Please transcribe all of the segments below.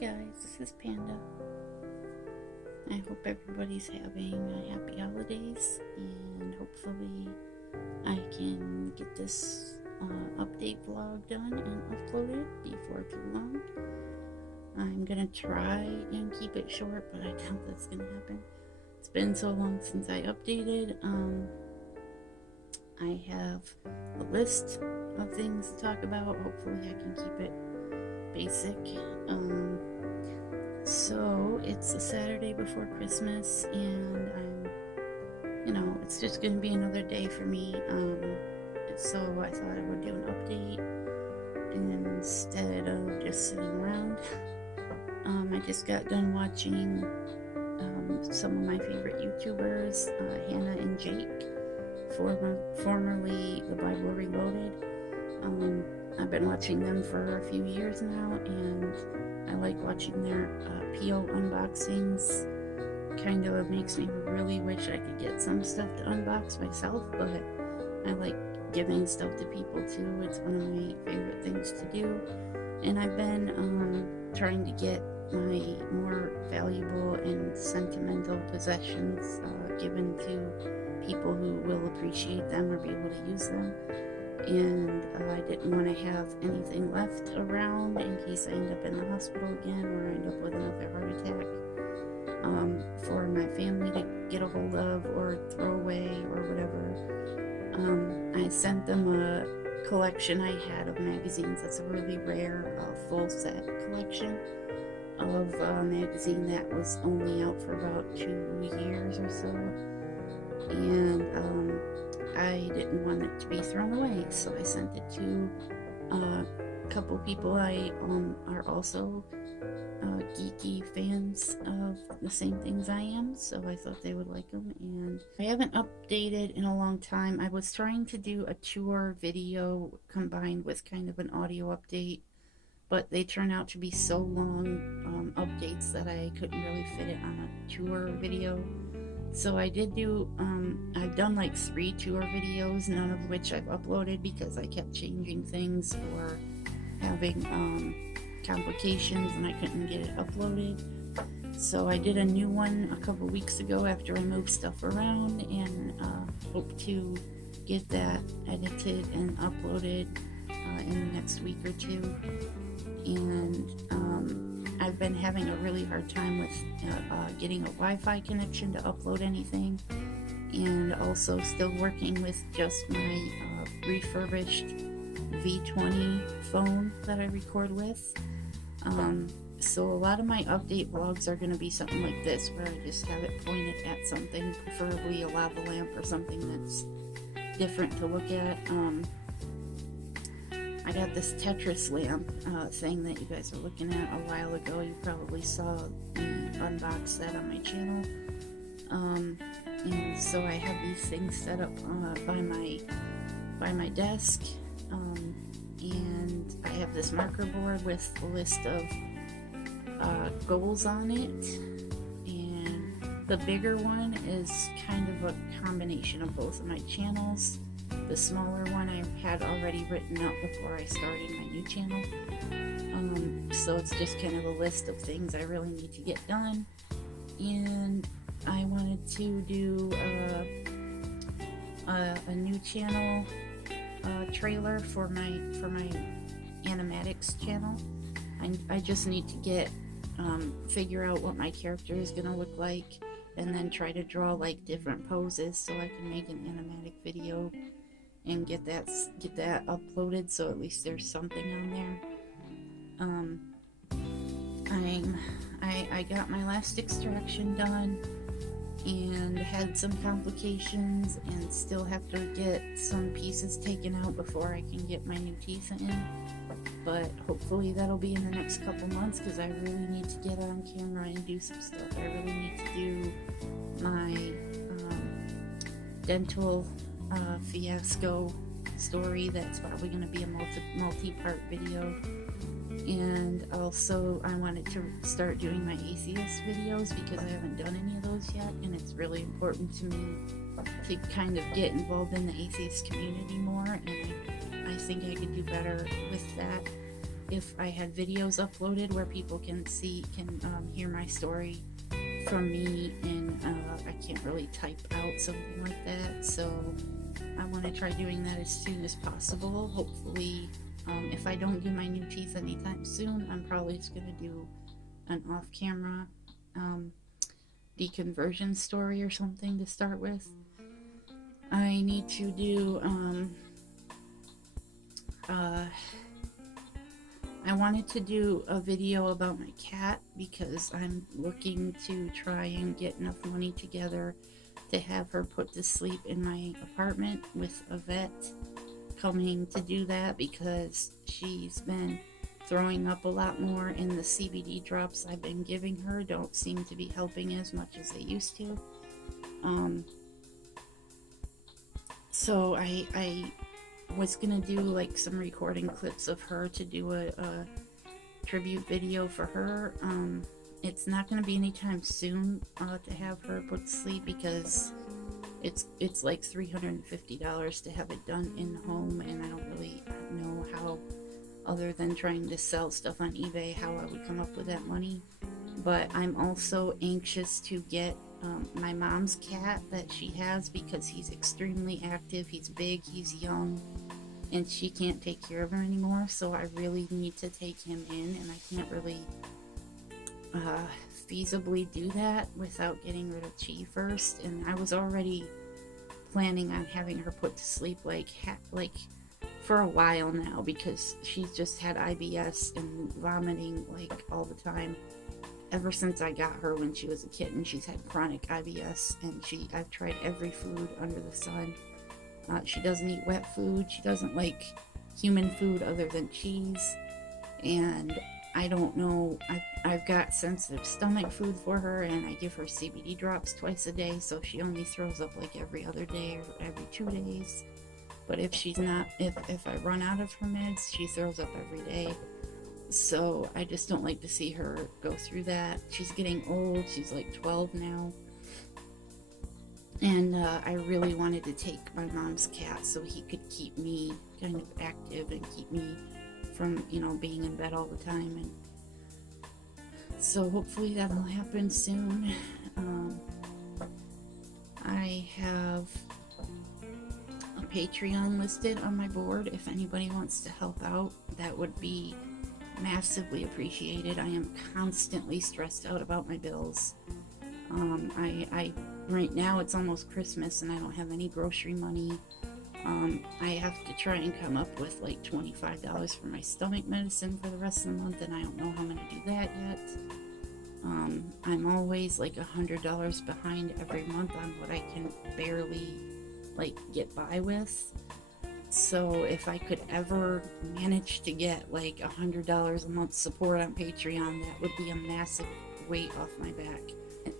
guys, this is Panda. I hope everybody's having a happy holidays, and hopefully I can get this update vlog done and uploaded before too long. I'm gonna try and keep it short, but I doubt that's gonna happen. It's been so long since I updated. I have a list of things to talk about. Hopefully I can keep it basic. So it's a Saturday before Christmas, and it's just gonna be another day for me. So I thought I would do an update instead of just sitting around. I just got done watching some of my favorite YouTubers, Hannah and Jake, formerly The Bible Reloaded. I've been watching them for a few years now, and I like watching their PO unboxings. Kind of makes me really wish I could get some stuff to unbox myself, but I like giving stuff to people too. It's one of my favorite things to do. And I've been trying to get my more valuable and sentimental possessions given to people who will appreciate them or be able to use them. And I didn't want to have anything left around in case I end up in the hospital again or end up with another heart attack, for my family to get a hold of or throw away or whatever. I sent them a collection I had of magazines. That's a really rare full set collection of a magazine that was only out for about 2 years or so, and I didn't want it to be thrown away, so I sent it to a couple people I are also geeky fans of the same things I am, so I thought they would like them. And I haven't updated in a long time. I was trying to do a tour video combined with kind of an audio update, but they turn out to be so long updates that I couldn't really fit it on a tour video. So I did do, I've done like 3 tour videos, none of which I've uploaded because I kept changing things or having complications and I couldn't get it uploaded. So I did a new one a couple weeks ago after I moved stuff around, and hope to get that edited and uploaded in the next week or two. And I've been having a really hard time with getting a Wi-Fi connection to upload anything, and also still working with just my refurbished V20 phone that I record with. So a lot of my update vlogs are going to be something like this, where I just have it pointed at something, preferably a lava lamp or something that's different to look at. I got this Tetris lamp thing that you guys are looking at a while ago. You probably saw me unbox that on my channel. And so I have these things set up by my desk. And I have this marker board with a list of goals on it. And the bigger one is kind of a combination of both of my channels. The smaller one I had already written out before I started my new channel. So it's just kind of a list of things I really need to get done. And I wanted to do a new channel trailer for my animatics channel. I just need to get figure out what my character is gonna look like, and then try to draw like different poses so I can make an animatic video and get that uploaded, so at least there's something on there. I got my last extraction done and had some complications, and still have to get some pieces taken out before I can get my new teeth in. But hopefully that'll be in the next couple months, because I really need to get on camera and do some stuff. I really need to do my dental fiasco story. That's probably going to be a multi-part video. And also I wanted to start doing my atheist videos, because I haven't done any of those yet, and it's really important to me to kind of get involved in the atheist community more, and I think I could do better with that. if I had videos uploaded where people can hear my story from me, and I can't really type out something like that, so I want to try doing that as soon as possible. Hopefully, if I don't do my new teeth anytime soon, I'm probably just going to do an off-camera deconversion story or something to start with. I need to do I wanted to do a video about my cat because I'm looking to try and get enough money together to have her put to sleep in my apartment, with a vet coming to do that because she's been throwing up a lot more, and the CBD drops I've been giving her don't seem to be helping as much as they used to. So I was gonna do like some recording clips of her to do a tribute video for her. It's not gonna be anytime soon to have her put to sleep because it's like $350 to have it done in the home, and I don't really know how, other than trying to sell stuff on eBay, how I would come up with that money. But I'm also anxious to get my mom's cat that she has, because he's extremely active, he's big, he's young, and she can't take care of him anymore, so I really need to take him in, and I can't really feasibly do that without getting rid of Chi first. And I was already planning on having her put to sleep like for a while now, because she's just had IBS and vomiting like all the time. Ever since I got her when she was a kitten, she's had chronic IBS, and I've tried every food under the sun. She doesn't eat wet food. She doesn't like human food other than cheese. And I don't know, I've got sensitive stomach food for her, and I give her CBD drops twice a day, so she only throws up like every other day or every 2 days. But if I run out of her meds, she throws up every day. So I just don't like to see her go through that. She's getting old. She's like 12 now. And I really wanted to take my mom's cat so he could keep me kind of active and keep me from, being in bed all the time. And so hopefully that'll happen soon. I have a Patreon listed on my board. If anybody wants to help out, that would be massively appreciated. I am constantly stressed out about my bills. Right now it's almost Christmas and I don't have any grocery money. I have to try and come up with like $25 for my stomach medicine for the rest of the month, and I don't know how I'm going to do that yet. I'm always like $100 behind every month on what I can barely get by with. So if I could ever manage to get like $100 a month support on Patreon, that would be a massive weight off my back.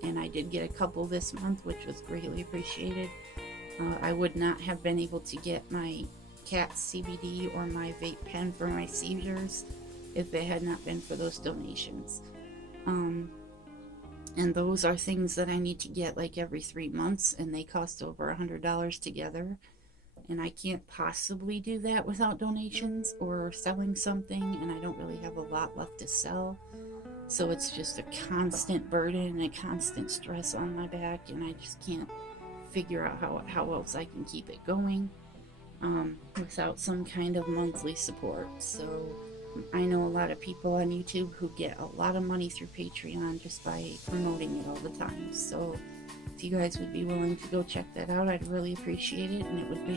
And I did get a couple this month, which was greatly appreciated. I would not have been able to get my cat's CBD or my vape pen for my seizures if it had not been for those donations. And those are things that I need to get like every 3 months, and they cost over $100 together. And I can't possibly do that without donations or selling something, and I don't really have a lot left to sell. So it's just a constant burden and a constant stress on my back, and I just can't figure out how else I can keep it going without some kind of monthly support. So I know a lot of people on YouTube who get a lot of money through Patreon just by promoting it all the time. So if you guys would be willing to go check that out, I'd really appreciate it, and it would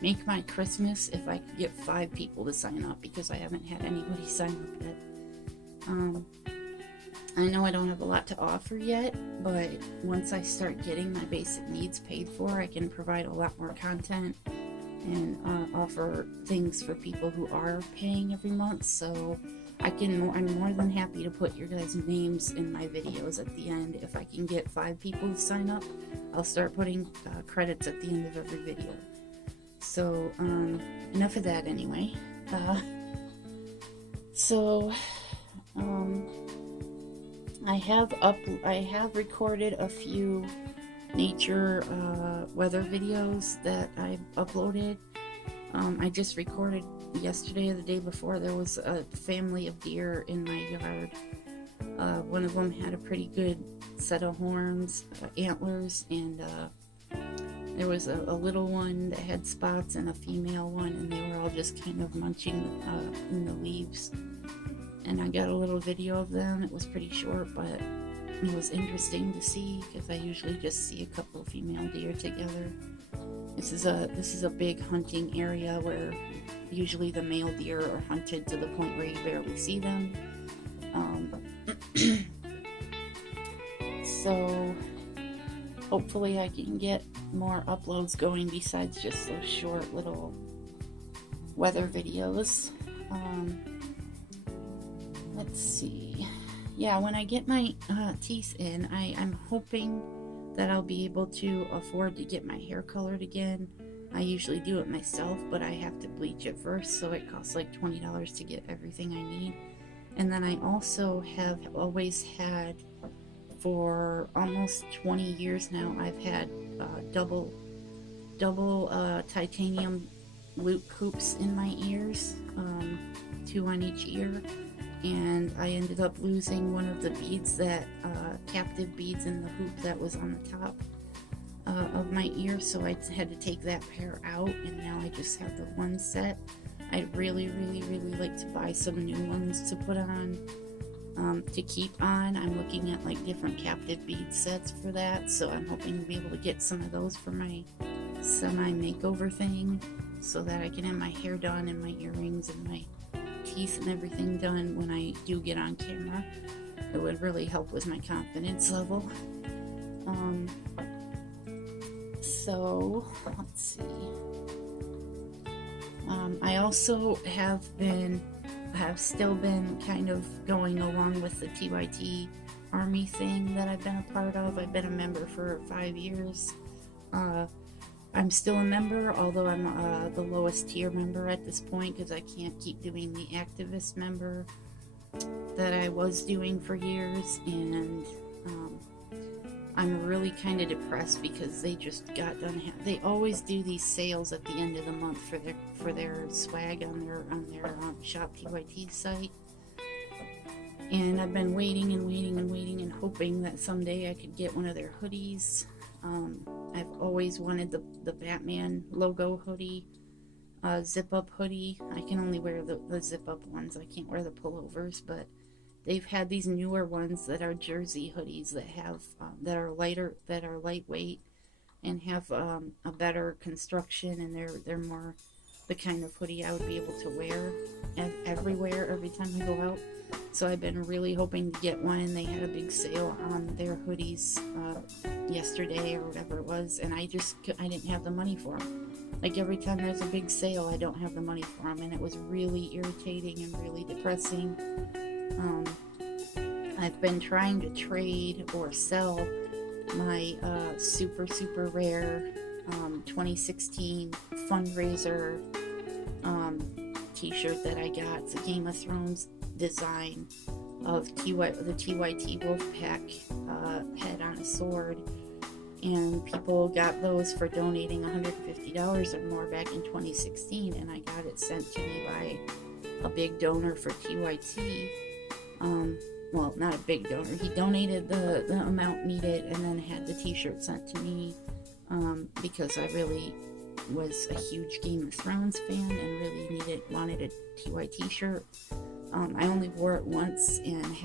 make my Christmas if I could get 5 people to sign up, because I haven't had anybody sign up yet. I know I don't have a lot to offer yet, but once I start getting my basic needs paid for, I can provide a lot more content and offer things for people who are paying every month. So I'm more than happy to put your guys' names in my videos at the end. If I can get 5 people to sign up, I'll start putting credits at the end of every video. So enough of that anyway. I have recorded a few nature weather videos that I've uploaded. I just recorded yesterday or the day before. There was a family of deer in my yard. One of them had a pretty good set of horns, antlers, and there was a little one that had spots and a female one, and they were all just kind of munching in the leaves. And I got a little video of them. It was pretty short, but it was interesting to see because I usually just see a couple of female deer together. This is a big hunting area where usually the male deer are hunted to the point where you barely see them. So hopefully I can get more uploads going besides just those short little weather videos. Let's see. Yeah, when I get my teeth in, I'm hoping that I'll be able to afford to get my hair colored again. I usually do it myself, but I have to bleach it first, so it costs like $20 to get everything I need. And then I also have always had, for almost 20 years now, I've had double titanium loop hoops in my ears, 2 on each ear. And I ended up losing one of the beads, that captive beads in the hoop that was on the top of my ear, so I had to take that pair out, and now I just have the one set. I'd really like to buy some new ones to put on, to keep on. I'm looking at like different captive bead sets for that, so I'm hoping to be able to get some of those for my semi-makeover thing, so that I can have my hair done and my earrings and my teeth and everything done when I do get on camera. It would really help with my confidence level. So let's see. I also have still been kind of going along with the TYT Army thing that I've been a part of. I've been a member for 5 years. I'm still a member, although I'm the lowest tier member at this point because I can't keep doing the activist member that I was doing for years, and I'm really kind of depressed because they just got done. They always do these sales at the end of the month for their swag on their Shop TYT site, and I've been waiting and hoping that someday I could get one of their hoodies. I've always wanted the Batman logo hoodie, zip-up hoodie. I can only wear the zip-up ones. I can't wear the pullovers, but they've had these newer ones that are jersey hoodies that have that are lighter, that are lightweight, and have a better construction, and they're more the kind of hoodie I would be able to wear everywhere every time I go out. So I've been really hoping to get one, and they had a big sale on their hoodies yesterday or whatever it was, and I didn't have the money for them. Like every time there's a big sale, I don't have the money for them, and it was really irritating and really depressing. I've been trying to trade or sell my super rare 2016 fundraiser t-shirt that I got. It's a Game of Thrones design of the TYT Wolfpack head on a sword, and people got those for donating $150 or more back in 2016, and I got it sent to me by a big donor for TYT. Well, not a big donor. He donated the amount needed and then had the t-shirt sent to me because I really was a huge Game of Thrones fan and really wanted a TYT shirt. I only wore it once and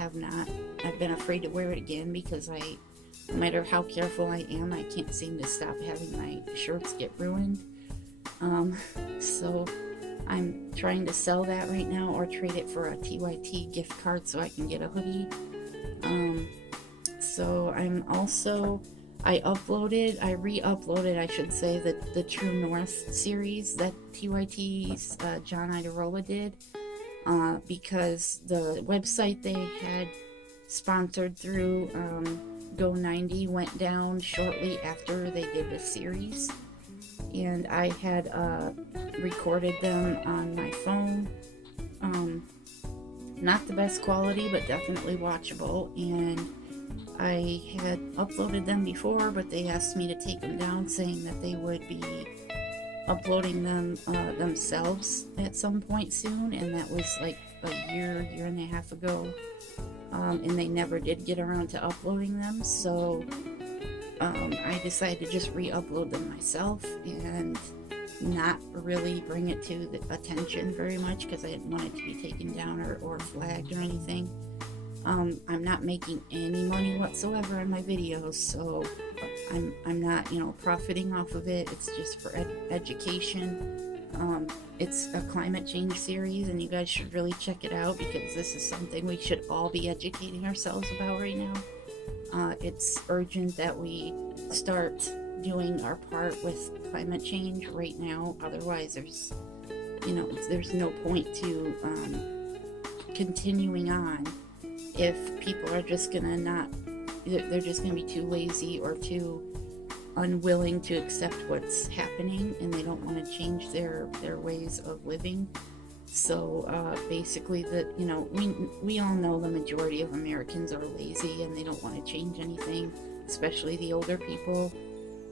I've been afraid to wear it again because no matter how careful I am, I can't seem to stop having my shirts get ruined. So I'm trying to sell that right now or trade it for a TYT gift card so I can get a hoodie. So I re-uploaded, I should say, the True North series that TYT's John Idarola did, because the website they had sponsored through Go90 went down shortly after they did the series, and I had recorded them on my phone. Not the best quality, but definitely watchable, and I had uploaded them before, but they asked me to take them down, saying that they would be uploading them themselves at some point soon, and that was like a year and a half ago, and they never did get around to uploading them, so I decided to just re-upload them myself and not really bring it to the attention very much because I didn't want it to be taken down or flagged or anything. I'm not making any money whatsoever on my videos, so I'm not, you know, profiting off of it. It's just for education. It's a climate change series, and you guys should really check it out because this is something we should all be educating ourselves about right now. It's urgent that we start doing our part with climate change right now. Otherwise, there's no point to continuing on if people are just gonna they're just gonna be too lazy or too unwilling to accept what's happening, and they don't want to change their ways of living. So basically, we all know the majority of Americans are lazy and they don't want to change anything, especially the older people.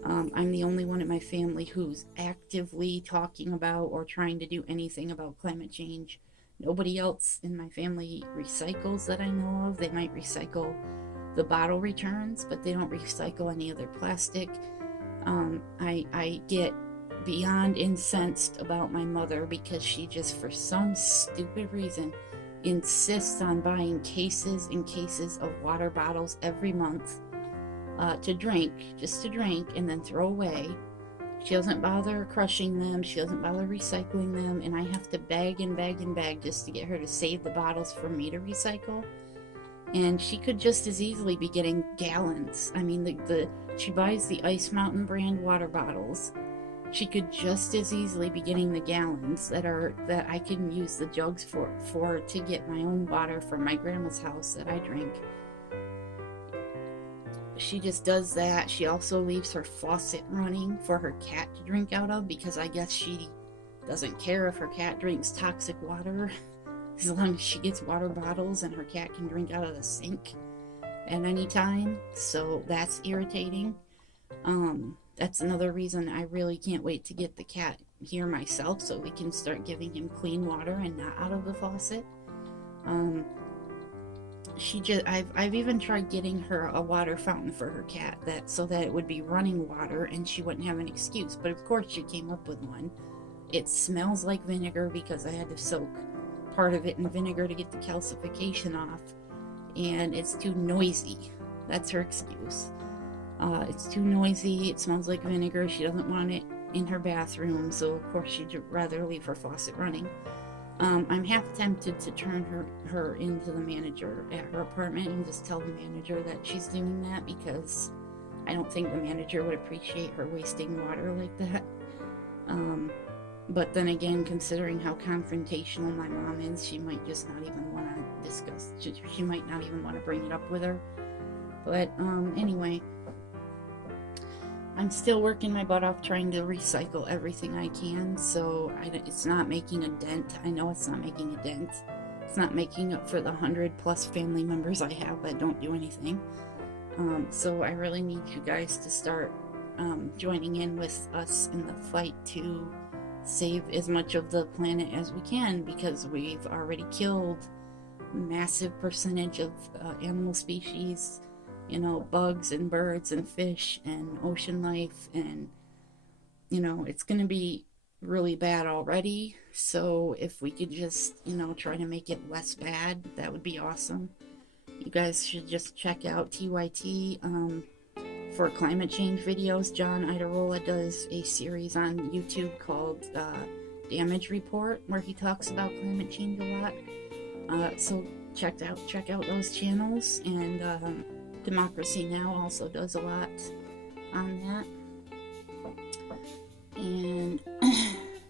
I'm the only one in my family who's actively talking about or trying to do anything about climate change. Nobody else in my family recycles that I know of. They might recycle the bottle returns, but they don't recycle any of their plastic. I get beyond incensed about my mother because she just, for some stupid reason, insists on buying cases and cases of water bottles every month to drink, and then throw away. She doesn't bother crushing them, she doesn't bother recycling them, and I have to beg and beg and beg just to get her to save the bottles for me to recycle. And she could just as easily be getting gallons. I mean, she buys the Ice Mountain brand water bottles. She could just as easily be getting the gallons that I can use the jugs for to get my own water from my grandma's house that I drink. She just does that. She also leaves her faucet running for her cat to drink out of because I guess she doesn't care if her cat drinks toxic water as long as she gets water bottles and her cat can drink out of the sink at any time. So that's irritating. That's another reason I really can't wait to get the cat here myself so we can start giving him clean water and not out of the faucet. I've even tried getting her a water fountain for her cat so that it would be running water and she wouldn't have an excuse. But of course she came up with one. It smells like vinegar because I had to soak part of it in vinegar to get the calcification off, and it's too noisy. That's her excuse. It's too noisy, it smells like vinegar, she doesn't want it in her bathroom, so of course she'd rather leave her faucet running. I'm half tempted to turn her into the manager at her apartment and just tell the manager that she's doing that, because I don't think the manager would appreciate her wasting water like that. But then again, considering how confrontational my mom is, she might just not even want to discuss, she might not even want to bring it up with her. But anyway, I'm still working my butt off trying to recycle everything I can, so it's not making a dent. I know it's not making a dent. It's not making up for the 100+ family members I have that don't do anything. So I really need you guys to start joining in with us in the fight to save as much of the planet as we can, because we've already killed a massive percentage of animal species, you know, bugs and birds and fish and ocean life, and you know, it's going to be really bad already. So if we could just, you know, try to make it less bad, that would be awesome. You guys should just check out TYT for climate change videos. John Idarola does a series on YouTube called Damage Report, where he talks about climate change a lot. So check out those channels, and Democracy Now! Also does a lot on that. And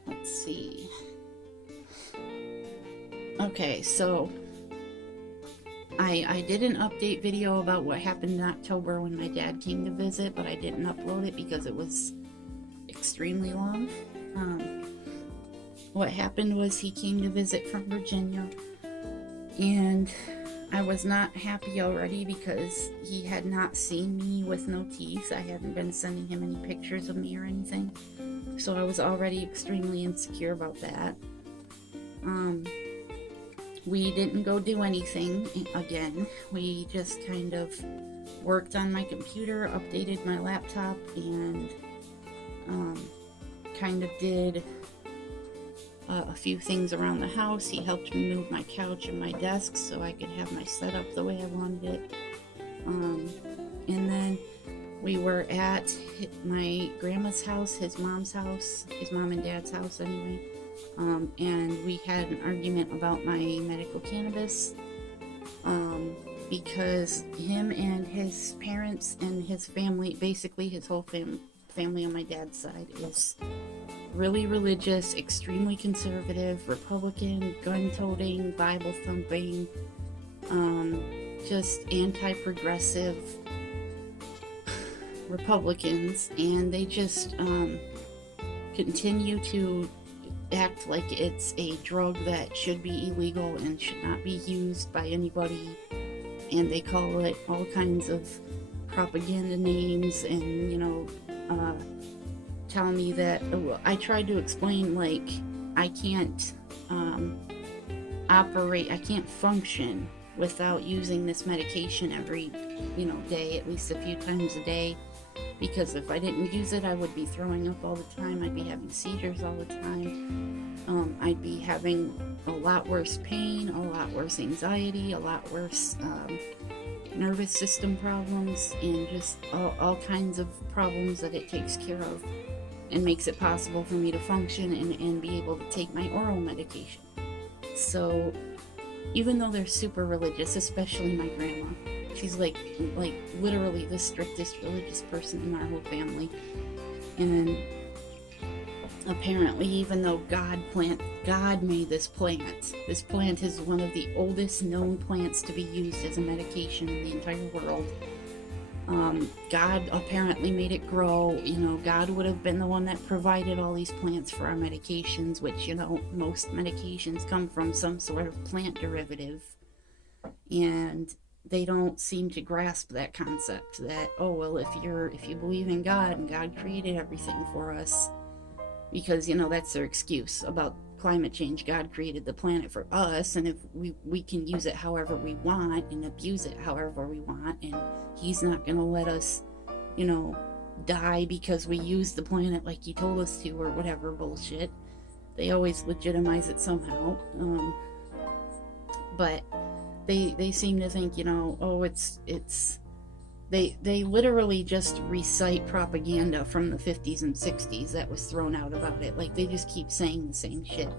let's see. Okay, so I did an update video about what happened in October when my dad came to visit, but I didn't upload it because it was extremely long. What happened was he came to visit from Virginia, and I was not happy already because he had not seen me with no teeth. I hadn't been sending him any pictures of me or anything. So I was already extremely insecure about that. We didn't go do anything again. We just kind of worked on my computer, updated my laptop, and kind of did a few things around the house. He helped me move my couch and my desk so I could have my setup the way I wanted it. And then we were at my grandma's house, his mom's house, his mom and dad's house anyway. And we had an argument about my medical cannabis, because him and his parents and his family, basically his whole family on my dad's side, is really religious, extremely conservative, Republican, gun-toting, Bible-thumping, just anti-progressive Republicans, and they just continue to act like it's a drug that should be illegal and should not be used by anybody, and they call it all kinds of propaganda names, and tell me that I tried to explain, like, I can't operate, I can't function without using this medication every day, at least a few times a day, because if I didn't use it, I would be throwing up all the time, I'd be having seizures all the time, I'd be having a lot worse pain, a lot worse anxiety, a lot worse nervous system problems, and just all kinds of problems that it takes care of and makes it possible for me to function and be able to take my oral medication. So even though they're super religious, especially my grandma, she's like literally the strictest religious person in our whole family, and apparently, even though God made this plant is one of the oldest known plants to be used as a medication in the entire world. God apparently made it grow. God would have been the one that provided all these plants for our medications, which, most medications come from some sort of plant derivative. And they don't seem to grasp that concept that, oh, well, if you believe in God and God created everything for us, because, that's their excuse about climate change. God created the planet for us, and if we can use it however we want and abuse it however we want, and he's not going to let us, die because we use the planet like he told us to, or whatever bullshit. They always legitimize it somehow. But they seem to think, they literally just recite propaganda from the 50s and 60s that was thrown out about it. Like, they just keep saying the same shit.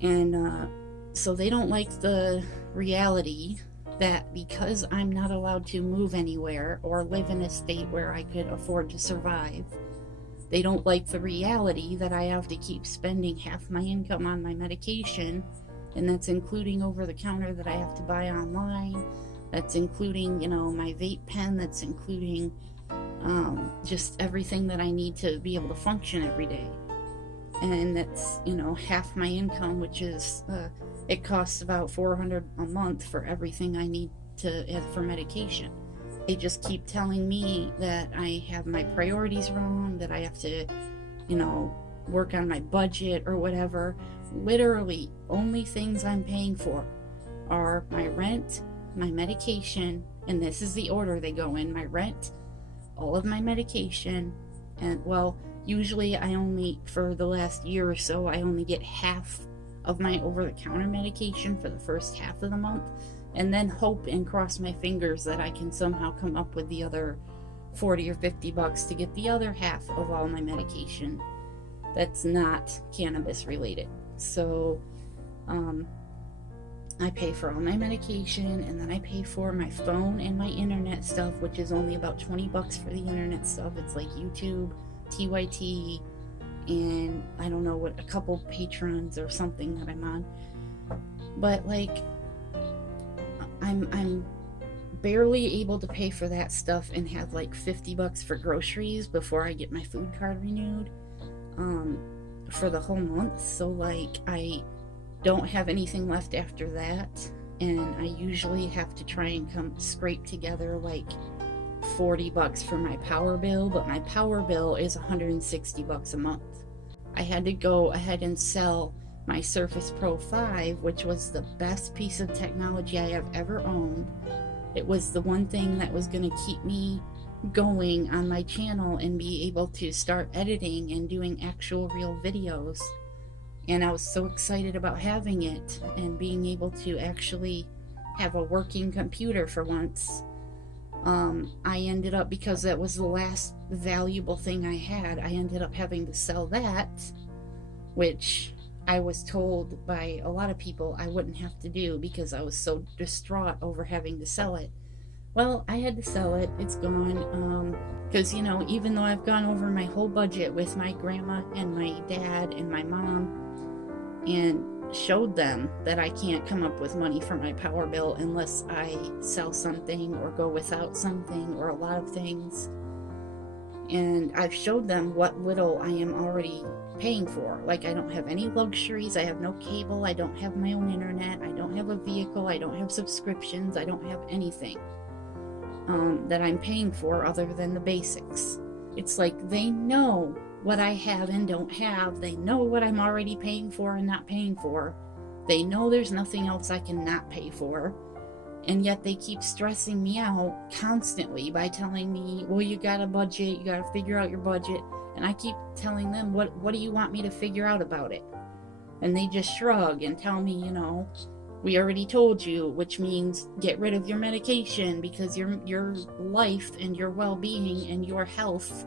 And so they don't like the reality that because I'm not allowed to move anywhere or live in a state where I could afford to survive, they don't like the reality that I have to keep spending half my income on my medication, and that's including over-the-counter that I have to buy online. That's including, my vape pen. That's including just everything that I need to be able to function every day. And that's, half my income, which is, it costs about $400 a month for everything I need for medication. They just keep telling me that I have my priorities wrong, that I have to, work on my budget or whatever. Literally, only things I'm paying for are my rent, my medication, and this is the order they go in: my rent, all of my medication, and, well, usually for the last year or so, I only get half of my over-the-counter medication for the first half of the month, and then hope and cross my fingers that I can somehow come up with the other $40 or $50 to get the other half of all my medication that's not cannabis related. So, I pay for all my medication, and then I pay for my phone and my internet stuff, which is only about $20 for the internet stuff. It's like YouTube, TYT, and I don't know what, a couple patrons or something that I'm on. But, like, I'm barely able to pay for that stuff and have like $50 for groceries before I get my food card renewed for the whole month. So, like, I don't have anything left after that, and I usually have to try and scrape together like 40 bucks for my power bill, but my power bill is 160 bucks a month. I had to go ahead and sell my Surface Pro 5, which was the best piece of technology I have ever owned. It was the one thing that was going to keep me going on my channel and be able to start editing and doing actual real videos. And I was so excited about having it and being able to actually have a working computer for once. I ended up, because that was the last valuable thing I had, I ended up having to sell that, which I was told by a lot of people I wouldn't have to do because I was so distraught over having to sell it. Well, I had to sell it. It's gone. Because, you know, even though I've gone over my whole budget with my grandma and my dad and my mom and showed them that I can't come up with money for my power bill unless I sell something or go without something or a lot of things. And I've showed them what little I am already paying for. Like, I don't have any luxuries, I have no cable, I don't have my own internet, I don't have a vehicle, I don't have subscriptions, I don't have anything that I'm paying for other than the basics. It's like they know what I have and don't have. They know what I'm already paying for and not paying for. They know there's nothing else I can not pay for. And yet they keep stressing me out constantly by telling me, well, you got a budget, you got to figure out your budget. And I keep telling them, what do you want me to figure out about it? And they just shrug and tell me, you know, we already told you, which means get rid of your medication because your life and your well-being and your health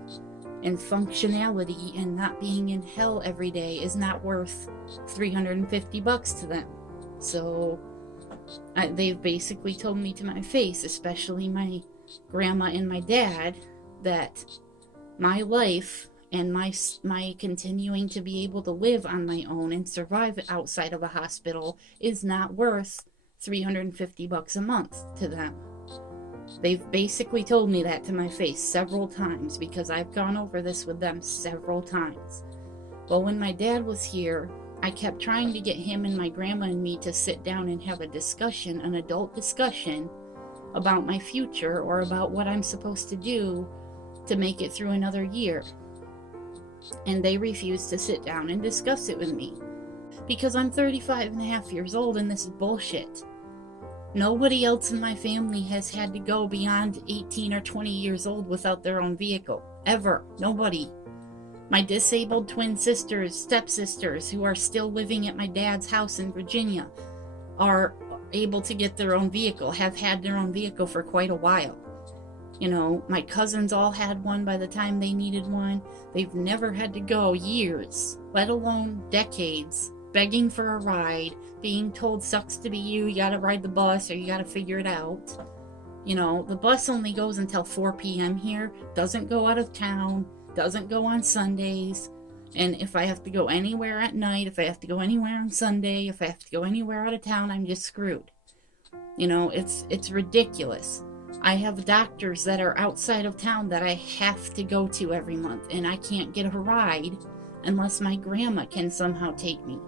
and functionality and not being in hell every day is not worth 350 bucks to them. So they've basically told me to my face, especially my grandma and my dad, that my life and my continuing to be able to live on my own and survive outside of a hospital is not worth 350 bucks a month to them. They've basically told me that to my face several times because I've gone over this with them several times. Well, when my dad was here, I kept trying to get him and my grandma and me to sit down and have a discussion, an adult discussion about my future or about what I'm supposed to do to make it through another year. And they refused to sit down and discuss it with me because I'm 35 and a half years old and this is bullshit. Nobody else in my family has had to go beyond 18 or 20 years old without their own vehicle. Ever. Nobody. My disabled twin sisters, stepsisters, who are still living at my dad's house in Virginia, are able to get their own vehicle, have had their own vehicle for quite a while. You know, my cousins all had one by the time they needed one. They've never had to go years, let alone decades, begging for a ride, being told sucks to be you gotta ride the bus or you gotta figure it out. You know, the bus only goes until 4 p.m. here, doesn't go out of town, doesn't go on Sundays, and if I have to go anywhere at night, if I have to go anywhere on Sunday, if I have to go anywhere out of town, I'm just screwed. You know, it's ridiculous. I have doctors that are outside of town that I have to go to every month, and I can't get a ride unless my grandma can somehow take me.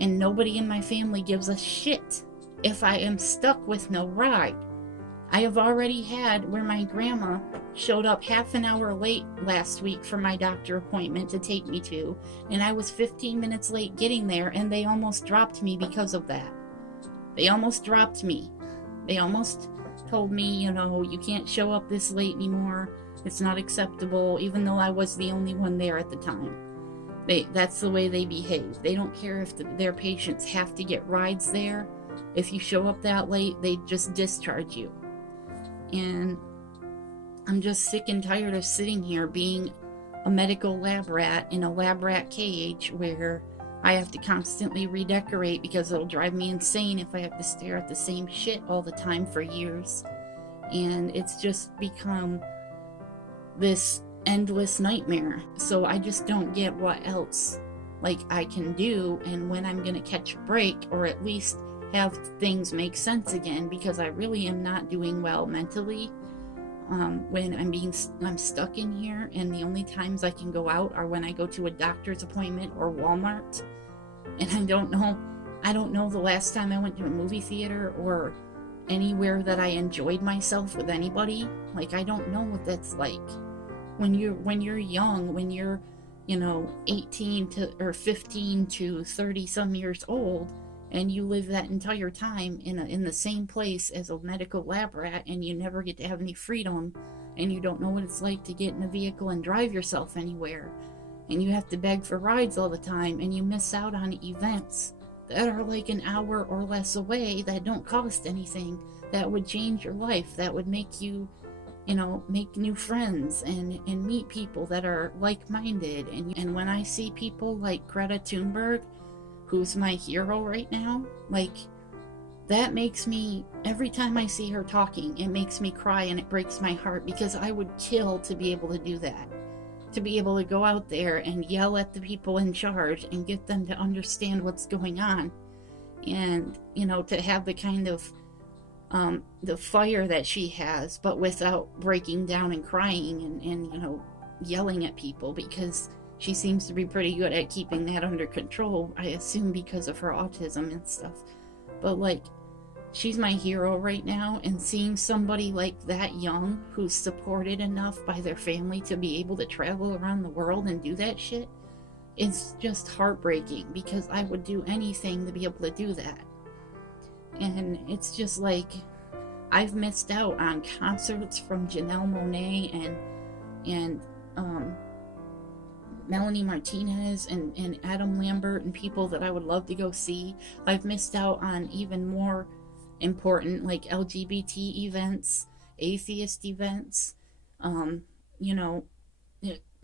And nobody in my family gives a shit if I am stuck with no ride. I have already had where my grandma showed up half an hour late last week for my doctor appointment to take me to, and I was 15 minutes late getting there, and they almost dropped me because of that. They almost dropped me. They almost told me, you know, you can't show up this late anymore. It's not acceptable, even though I was the only one there at the time. That's the way they behave. They don't care if their patients have to get rides there. If you show up that late, they just discharge you. And I'm just sick and tired of sitting here being a medical lab rat in a lab rat cage where I have to constantly redecorate because it'll drive me insane if I have to stare at the same shit all the time for years. And it's just become this endless nightmare. So I just don't get what else I can do and when I'm gonna catch a break or at least have things make sense again, because I really am not doing well mentally. When I'm stuck in here, and the only times I can go out are when I go to a doctor's appointment or Walmart, and I don't know the last time I went to a movie theater or anywhere that I enjoyed myself with anybody. Like, I don't know what that's like. When you're young, when you're, 18 to or 15 to 30 some years old, and you live that entire time in the same place as a medical lab rat, and you never get to have any freedom, and you don't know what it's like to get in a vehicle and drive yourself anywhere, and you have to beg for rides all the time, and you miss out on events that are like an hour or less away that don't cost anything, that would change your life, that would make you, make new friends and meet people that are like-minded. And when I see people like Greta Thunberg, who's my hero right now, like, that makes me, every time I see her talking, it makes me cry and it breaks my heart, because I would kill to be able to do that. To be able to go out there and yell at the people in charge and get them to understand what's going on. And, to have the kind of the fire that she has, but without breaking down and crying and yelling at people, because she seems to be pretty good at keeping that under control, I assume because of her autism and stuff. But like, she's my hero right now, and seeing somebody like that young who's supported enough by their family to be able to travel around the world and do that shit, it's just heartbreaking, because I would do anything to be able to do that. And it's just like, I've missed out on concerts from Janelle Monáe and Melanie Martinez and Adam Lambert, and people that I would love to go see. I've missed out on even more important, like, LGBT events, atheist events,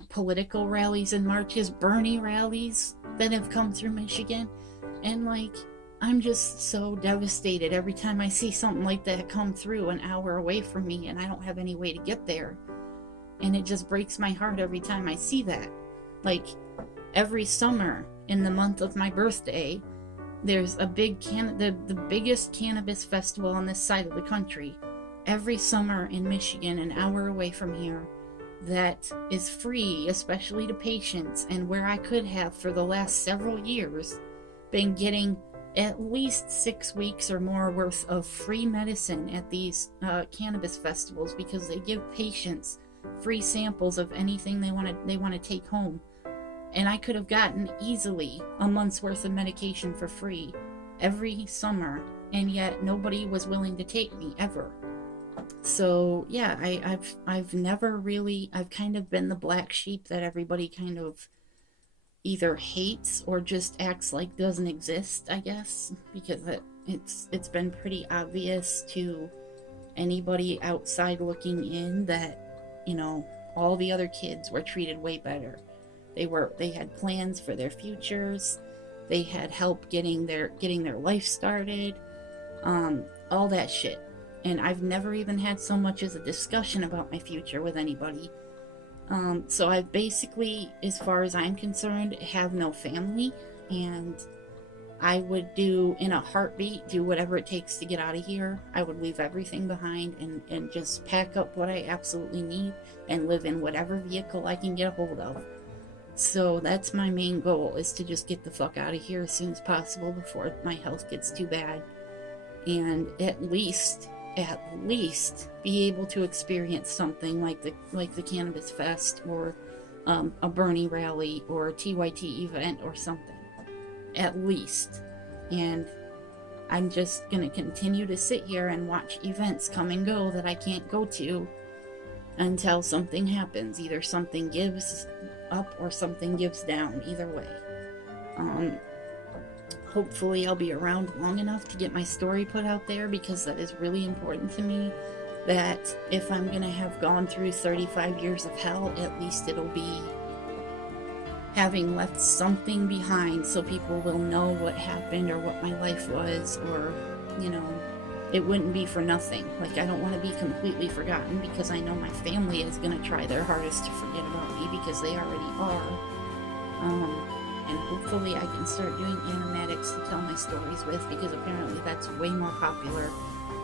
political rallies and marches, Bernie rallies that have come through Michigan. And like, I'm just so devastated every time I see something like that come through an hour away from me, and I don't have any way to get there. And it just breaks my heart every time I see that. Like, every summer in the month of my birthday, there's a big the biggest cannabis festival on this side of the country every summer in Michigan, an hour away from here, that is free, especially to patients, and where I could have for the last several years been getting at least 6 weeks or more worth of free medicine at these cannabis festivals, because they give patients free samples of anything they want to take home. And I could have gotten easily a month's worth of medication for free every summer, and yet nobody was willing to take me ever. So yeah, I've never really, I've kind of been the black sheep that everybody kind of either hates or just acts like doesn't exist, I guess, because it's been pretty obvious to anybody outside looking in that, all the other kids were treated way better. They had plans for their futures. They had help getting their life started, all that shit. And I've never even had so much as a discussion about my future with anybody. So I basically, as far as I'm concerned, have no family, and I would in a heartbeat, do whatever it takes to get out of here. I would leave everything behind and just pack up what I absolutely need and live in whatever vehicle I can get a hold of. So that's my main goal, is to just get the fuck out of here as soon as possible before my health gets too bad. And at least be able to experience something like the Cannabis Fest, or a Bernie rally, or a TYT event or something. At least. And I'm just going to continue to sit here and watch events come and go that I can't go to until something happens. Either something gives up or something gives down. Either way. Hopefully I'll be around long enough to get my story put out there, because that is really important to me. That if I'm going to have gone through 35 years of hell, at least it'll be having left something behind, so people will know what happened or what my life was, or, it wouldn't be for nothing. Like, I don't want to be completely forgotten, because I know my family is going to try their hardest to forget about me, because they already are. And hopefully I can start doing animatics to tell my stories with, because apparently that's way more popular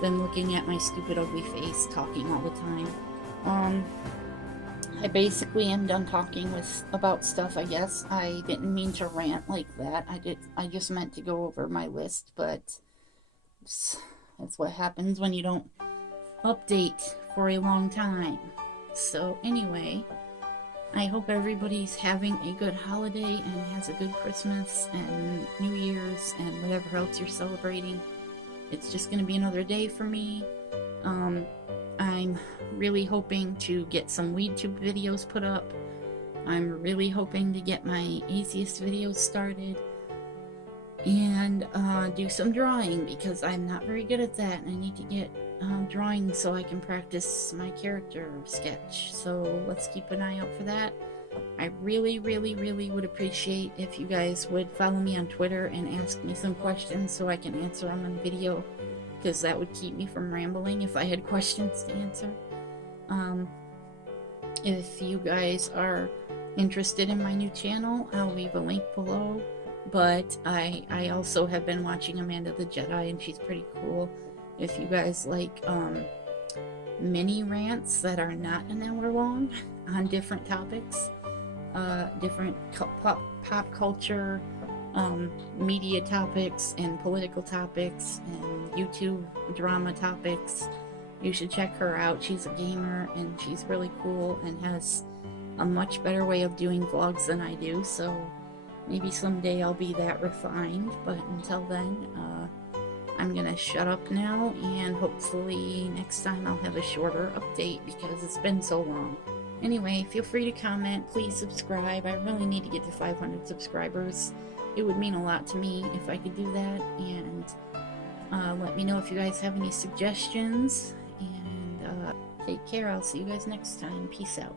than looking at my stupid ugly face talking all the time. I basically am done talking about stuff, I guess. I didn't mean to rant like that. I just meant to go over my list, but That's what happens when you don't update for a long time. So anyway, I hope everybody's having a good holiday and has a good Christmas and New Year's and whatever else you're celebrating. It's just going to be another day for me. I'm really hoping to get some WeedTube videos put up. I'm really hoping to get my easiest videos started and do some drawing, because I'm not very good at that, and I need to get drawing so I can practice my character sketch. So let's keep an eye out for that. I really would appreciate if you guys would follow me on Twitter and ask me some questions so I can answer them on video, because that would keep me from rambling if I had questions to answer. If you guys are interested in my new channel, I'll leave a link below. But I also have been watching Amanda the Jedi, and she's pretty cool. If you guys like mini rants that are not an hour long on different topics, different pop culture, media topics, and political topics, and YouTube drama topics, you should check her out. She's a gamer, and she's really cool and has a much better way of doing vlogs than I do, so maybe someday I'll be that refined. But until then, I'm gonna shut up now, and hopefully next time I'll have a shorter update because it's been so long. Anyway, feel free to comment, please subscribe. I really need to get to 500 subscribers. It would mean a lot to me if I could do that, and let me know if you guys have any suggestions, and take care. I'll see you guys next time. Peace out.